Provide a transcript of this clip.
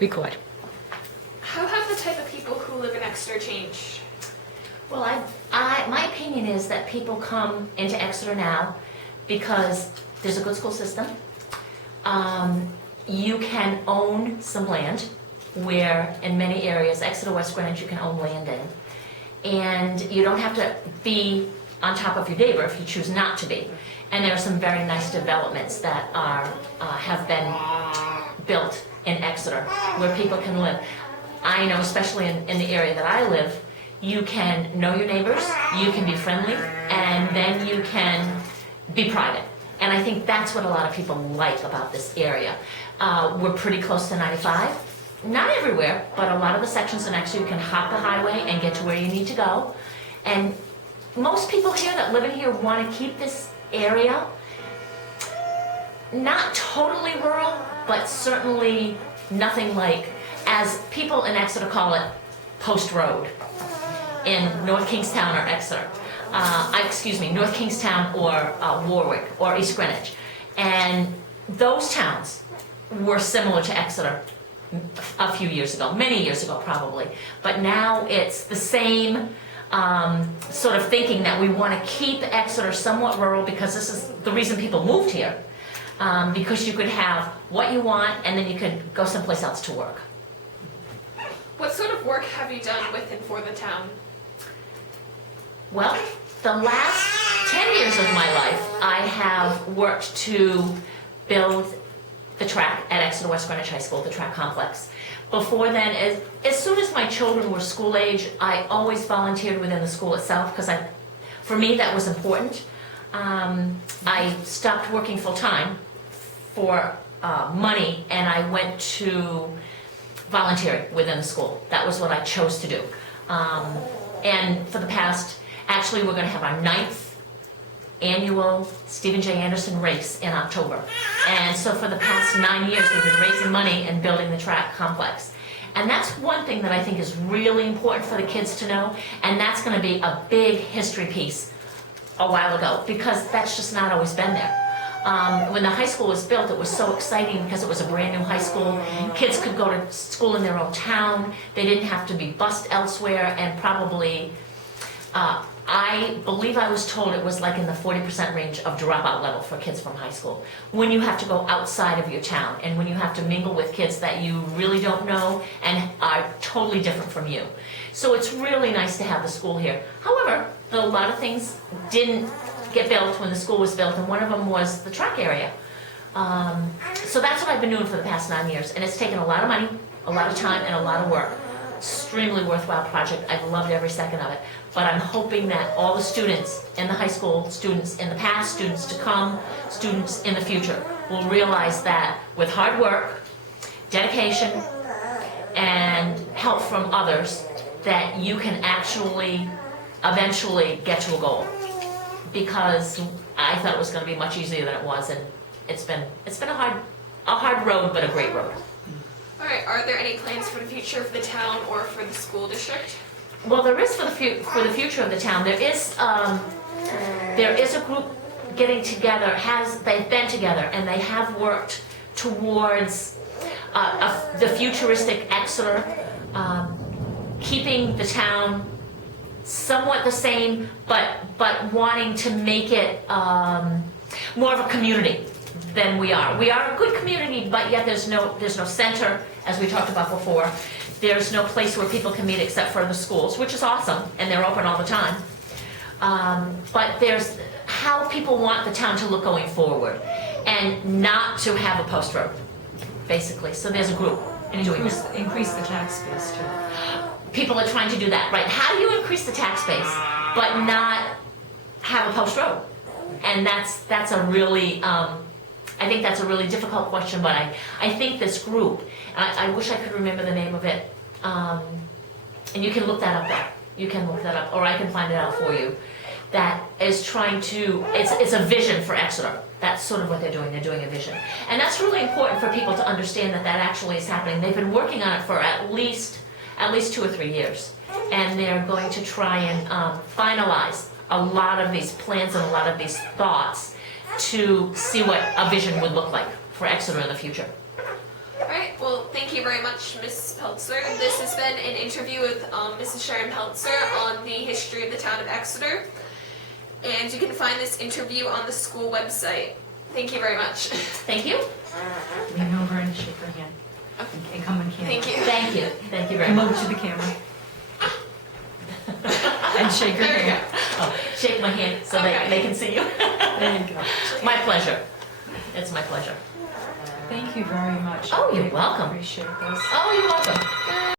we could. How have the type of people who live in Exeter changed? Well, my opinion is that people come into Exeter now because there's a good school system. You can own some land, where in many areas, Exeter, West Greenwich, you can own land in. And you don't have to be on top of your neighbor if you choose not to be. And there are some very nice developments that have been built in Exeter where people can live. I know, especially in the area that I live, you can know your neighbors, you can be friendly, and then you can be private. And I think that's what a lot of people like about this area. We're pretty close to 95. Not everywhere, but a lot of the sections in Exeter, you can hop the highway and get to where you need to go. And most people here that live in here want to keep this area not totally rural, but certainly nothing like, as people in Exeter call it, Post Road in North Kingstown or Exeter. North Kingstown or Warwick or East Greenwich. And those towns were similar to Exeter a few years ago, many years ago probably. But now it's the same sort of thinking that we want to keep Exeter somewhat rural, because this is the reason people moved here. Because you could have what you want and then you could go someplace else to work. What sort of work have you done with and for the town? Well, the last 10 years of my life, I have worked to build the track at Exeter West Greenwich High School, the track complex. Before then, as soon as my children were school age, I always volunteered within the school itself, because for me that was important. I stopped working full-time for money, and I went to volunteering within the school. That was what I chose to do. And for the past, actually we're going to have our 9th annual Stephen J. Anderson race in October. And so for the past 9 years we've been raising money and building the track complex. And that's one thing that I think is really important for the kids to know, and that's going to be a big history piece a while ago, because that's just not always been there. When the high school was built, it was so exciting because it was a brand new high school. Kids could go to school in their own town. They didn't have to be bused elsewhere, and probably, I believe I was told it was like in the 40% range of dropout level for kids from high school. When you have to go outside of your town, and when you have to mingle with kids that you really don't know and are totally different from you. So it's really nice to have the school here. However, a lot of things didn't get built when the school was built, and one of them was the track area. So that's what I've been doing for the past 9 years, and it's taken a lot of money, a lot of time, and a lot of work. Extremely worthwhile project. I've loved every second of it. But I'm hoping that all the students in the high school, students in the past, students to come, students in the future, will realize that with hard work, dedication, and help from others, that you can actually eventually get to a goal. Because I thought it was going to be much easier than it was, and it's been a hard road, but a great road. All right, are there any plans for the future of the town or for the school district? Well, there is for the future of the town. There is a group getting together. They've been together, and they have worked towards the futuristic Exeter, keeping the town somewhat the same, but wanting to make it more of a community than we are. We are a good community, but yet there's no center, as we talked about before. There's no place where people can meet except for the schools, which is awesome, and they're open all the time. But there's how people want the town to look going forward, and not to have a post road, basically. So there's a group in doing this. Increase the tax base too. People are trying to do that, right? How do you increase the tax base but not have a post road? And that's a really, I think that's a really difficult question, but I think this group, I wish I could remember the name of it, and you can look that up there. You can look that up, or I can find it out for you, that is trying to, it's a vision for Exeter. That's sort of what they're doing. They're doing a vision. And that's really important for people to understand that actually is happening. They've been working on it for at least 2 or 3 years. And they're going to try and finalize a lot of these plans and a lot of these thoughts to see what a vision would look like for Exeter in the future. All right, well, thank you Thank you very much, Ms. Pelser. This has been an interview with Mrs. Sharon Pelser on the history of the town of Exeter. And you can find this interview on the school website. Thank you very much. Thank you. Lean over and shake her hand. And come on camera. Thank you. Thank you. Thank you very Come much. over to the camera. And shake her There we go. hand. Oh, shake my hand so Okay. they can see you. There you go. My pleasure. It's my pleasure. Thank you very much. Oh, you're I welcome. appreciate this. Oh, you're welcome.